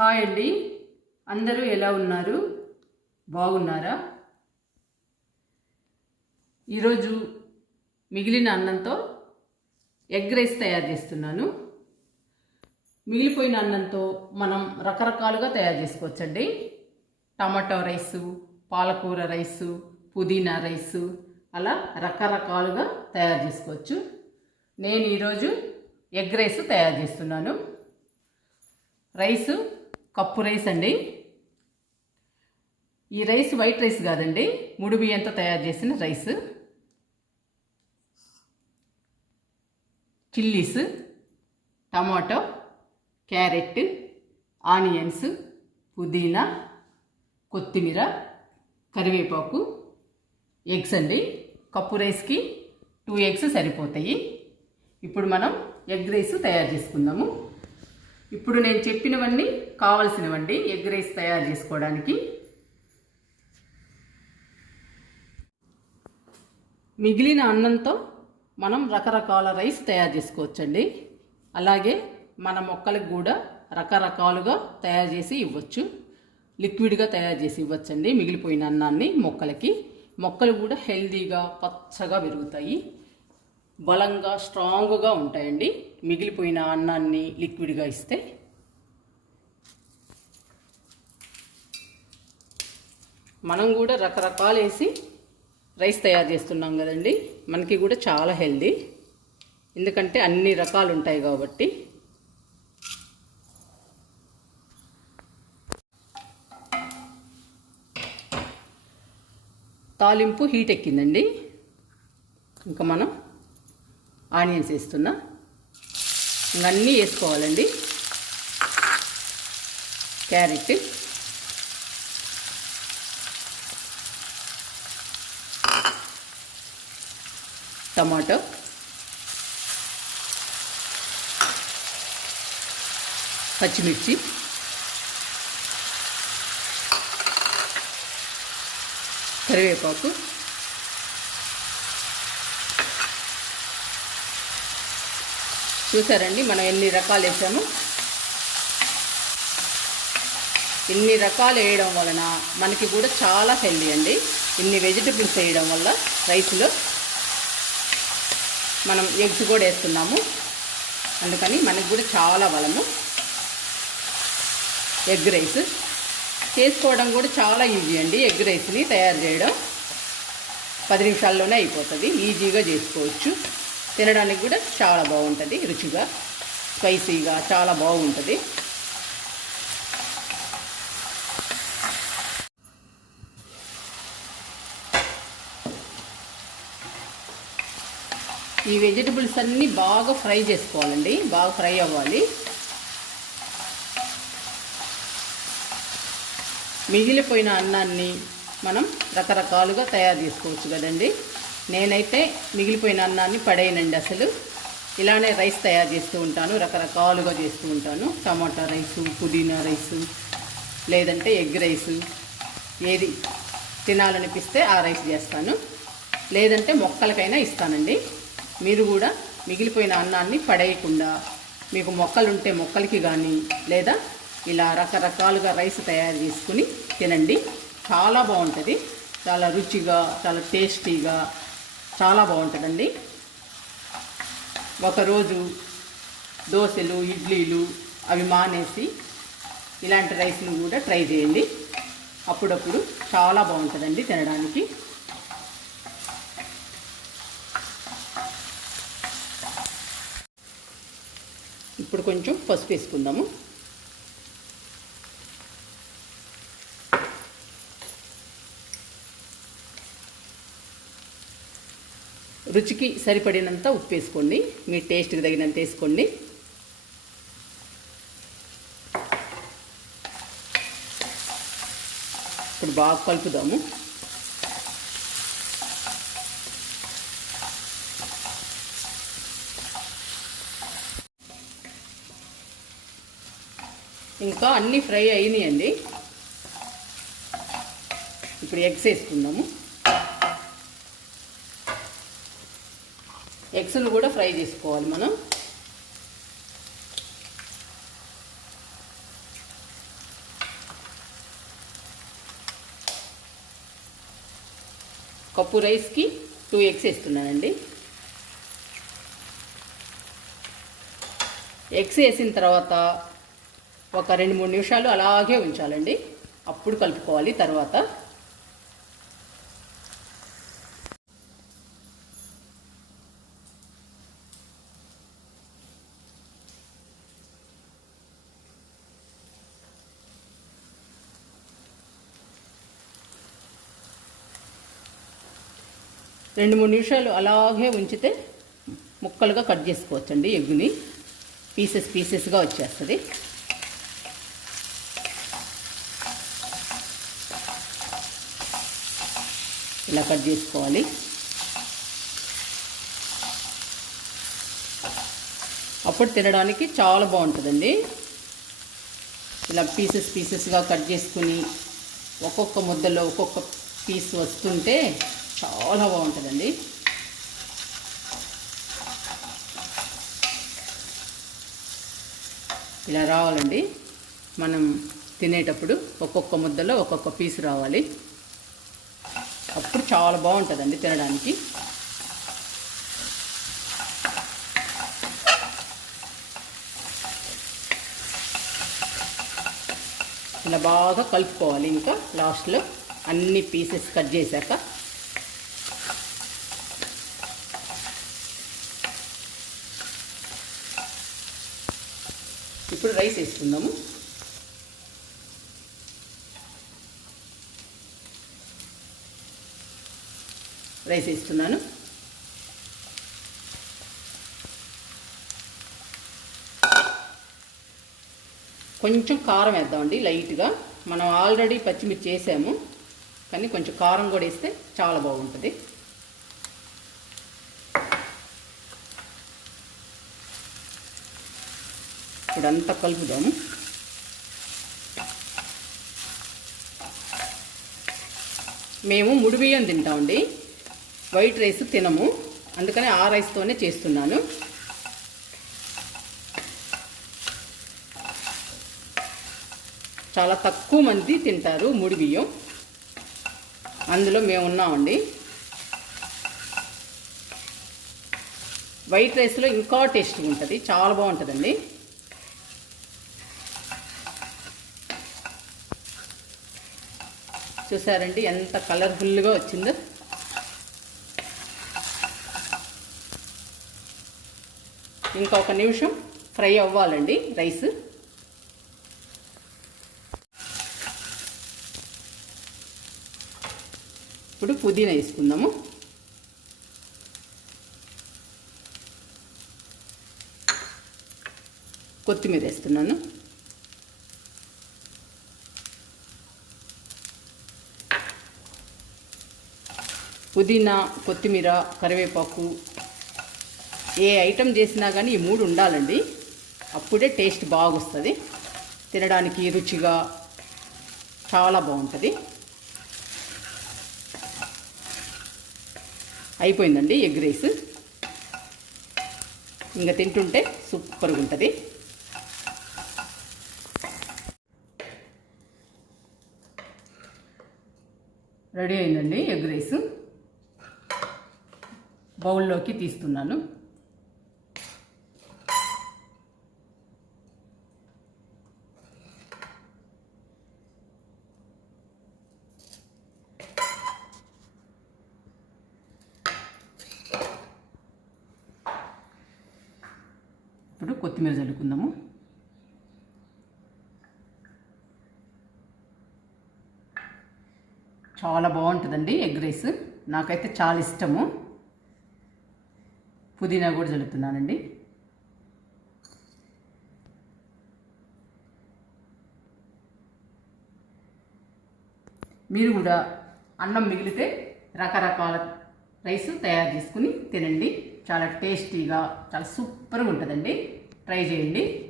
Hi అండి అందరూ ఎలా ఉన్నారు? బాగున్నారా? ఈరోజు మిగిలిన అన్నంతో ఎగ్ రైస్ తయారు చేస్తున్నాను. మిగిలిపోయిన అన్నంతో మనం రకరకాలుగా తయారు చేసుకోవచ్చండి. టమాటో రైసు పాలకూర రైసు పుదీనా రైసు అలా రకరకాలుగా తయారు చేసుకోవచ్చు. నేను ఈరోజు ఎగ్ రైస్ తయారు చేస్తున్నాను. రైసు కప్పు రైస్ అండి. ఈ రైస్ వైట్ రైస్ కాదండి. ముడి బియ్యంతో తయారు చేసిన rice. Chillies tomato carrot onions పుదీనా కొత్తిమీర కరివేపాకు ఎగ్స్ అండి. కప్పు రైస్కి టూ ఎగ్స్ సరిపోతాయి. ఇప్పుడు మనం ఎగ్ రైస్ తయారు చేసుకుందాము. ఇప్పుడు నేను చెప్పినవన్నీ కావలసినవండి ఎగ్ రైస్ తయారు చేసుకోవడానికి. మిగిలిన అన్నంతో మనం రకరకాల రైస్ తయారు చేసుకోవచ్చండి. అలాగే మన మొక్కలకు కూడా రకరకాలుగా తయారు చేసి ఇవ్వచ్చు. లిక్విడ్గా తయారు చేసి ఇవ్వచ్చండి మిగిలిపోయిన అన్నాన్ని మొక్కలకి. మొక్కలు కూడా హెల్దీగా పచ్చగా పెరుగుతాయి. బలంగా స్ట్రాంగ్గా ఉంటాయండి. మిగిలిపోయిన అన్నాన్ని లిక్విడ్గా ఇస్తే మనం కూడా రకరకాలు వేసి రైస్ తయారు చేస్తున్నాం కదండి. మనకి కూడా చాలా హెల్దీ. ఎందుకంటే అన్ని రకాలు ఉంటాయి కాబట్టి. తాలింపు హీట్ ఎక్కిందండి. ఇంకా మనం ఆనియన్స్ వేస్తున్నా. అన్నీ వేసుకోవాలండి. క్యారెట్. టమాటో. పచ్చిమిర్చి. కరివేపాకు. చూసారండి మనం ఎన్ని రకాలు వేసాము? ఇన్ని రకాలు వేయడం వలన మనకి కూడా చాలా హెల్దీ అండి. ఇన్ని వెజిటబుల్స్ వేయడం వల్ల రైస్లో మనం ఎగ్స్ కూడా వేస్తున్నాము. అందుకని మనకి కూడా చాలా బలము. ఎగ్ రైస్ చేసుకోవడం కూడా చాలా ఈజీ అండి. ఎగ్ రైస్ని తయారు చేయడం పది నిమిషాల్లోనే అయిపోతుంది. ఈజీగా చేసుకోవచ్చు. తినడానికి కూడా చాలా బాగుంటుంది రుచిగా స్పైసీగా చాలా బాగుంటుంది. ఈ వెజిటబుల్స్ అన్నీ బాగా ఫ్రై చేసుకోవాలండి బాగా ఫ్రై అవ్వాలి. మిగిలిపోయిన అన్నాన్ని మనం రకరకాలుగా తయారు చేసుకోవచ్చు కదండి. నేనైతే మిగిలిపోయిన అన్నాన్ని పడేయనండి అసలు. ఇలానే రైస్ తయారు చేస్తూ ఉంటాను రకరకాలుగా చేస్తూ ఉంటాను. టమాటా రైసు పుదీనా రైసు లేదంటే ఎగ్ రైసు ఏది తినాలనిపిస్తే ఆ రైస్ చేస్తాను. లేదంటే మొక్కలకైనా ఇస్తానండి. మీరు కూడా మిగిలిపోయిన అన్నాన్ని పడేయకుండా మీకు మొక్కలుంటే మొక్కలకి కానీ లేదా ఇలా రకరకాలుగా రైస్ తయారు చేసుకుని తినండి. చాలా బాగుంటుంది. చాలా రుచిగా చాలా టేస్టీగా చాలా బాగుంటుందండి. ఒకరోజు దోశలు ఇడ్లీలు అవి మానేసి ఇలాంటి రైస్ను కూడా ట్రై చేయండి. అప్పుడప్పుడు చాలా బాగుంటుందండి తినడానికి. ఇప్పుడు కొంచెం పసుపు వేసుకుందాము. రుచికి సరిపడినంత ఉప్పు వేసుకోండి. మీ టేస్ట్కి తగినంత వేసుకోండి. ఇప్పుడు బాగా కలుపుదాము. ఇంకా అన్నీ ఫ్రై అయినాయండి. ఇప్పుడు ఎగ్స్ వేసుకుందాము. ఎగ్స్ను కూడా ఫ్రై చేసుకోవాలి మనం. కప్పు రైస్కి టూ ఎగ్స్ వేస్తున్నానండి. ఎగ్స్ వేసిన తర్వాత ఒక రెండు మూడు నిమిషాలు అలాగే ఉంచాలండి. అప్పుడు కలుపుకోవాలి తర్వాత. రెండు మూడు నిమిషాలు అలాగే ఉంచితే ముక్కలుగా కట్ చేసుకోవచ్చండి ఎగ్గుని. పీసెస్ పీసెస్గా వచ్చేస్తుంది. ఇలా కట్ చేసుకోవాలి. అప్పుడు తినడానికి చాలా బాగుంటుందండి. ఇలా పీసెస్ పీసెస్గా కట్ చేసుకుని ఒక్కొక్క ముద్దలో ఒక్కొక్క పీస్ వస్తుంటే చాలా బాగుంటుందండి. ఇలా రావాలండి. మనం తినేటప్పుడు ఒక్కొక్క ముద్దలో ఒక్కొక్క పీస్ రావాలి. అప్పుడు చాలా బాగుంటుందండి తినడానికి. ఇలా బాగా కలుపుకోవాలి ఇంకా లాస్ట్లో అన్ని పీసెస్ కట్ చేశాక. ఇప్పుడు రైస్ వేసుకుందాము. రైస్ వేస్తున్నాను. కొంచెం కారం వేద్దామండి లైట్గా. మనం ఆల్రెడీ పచ్చిమిర్చి వేసాము కానీ కొంచెం కారం కూడా వేస్తే చాలా బాగుంటుంది. ఇదంతా కలుపుదాము. మేము ముడి బియ్యం తింటామండి. వైట్ రైస్ తినము. అందుకని ఆ రైస్తోనే చేస్తున్నాను. చాలా తక్కువ మంది తింటారు ముడి బియ్యం. అందులో మేము ఉన్నామండి. వైట్ రైస్లో ఇంకా టేస్ట్గా ఉంటుంది చాలా బాగుంటుందండి. చూసారండి ఎంత కలర్ఫుల్గా వచ్చిందో. ఇంకొక నిమిషం ఫ్రై అవ్వాలండి రైస్. ఇప్పుడు పుదీనా వేసుకుందాము. కొత్తిమీర వేస్తున్నాను. పుదీనా కొత్తిమీర కరివేపాకు. ఏ ఐటెం చేసినా కానీ ఈ మూడు ఉండాలండి. అప్పుడే టేస్ట్ బాగొస్తుంది. తినడానికి రుచిగా చాలా బాగుంటుంది. అయిపోయిందండి ఎగ్ రైస్. ఇంకా తింటుంటే సూపర్గా ఉంటుంది రెడీ అయిందండి ఎగ్ రైస్. బౌల్లోకి తీస్తున్నాను. ఇప్పుడు కొత్తిమీర చల్లుకుందాము. చాలా బాగుంటుందండి ఎగ్ రైస్. నాకైతే చాలా ఇష్టము. పుదీనా కూడా చల్లుతున్నానండి. మీరు కూడా అన్నం మిగిలితే రకరకాల రైస్ తయారు చేసుకుని తినండి. చాలా టేస్టీగా చాలా సూపర్గా ఉంటుందండి. ట్రై చేయండి.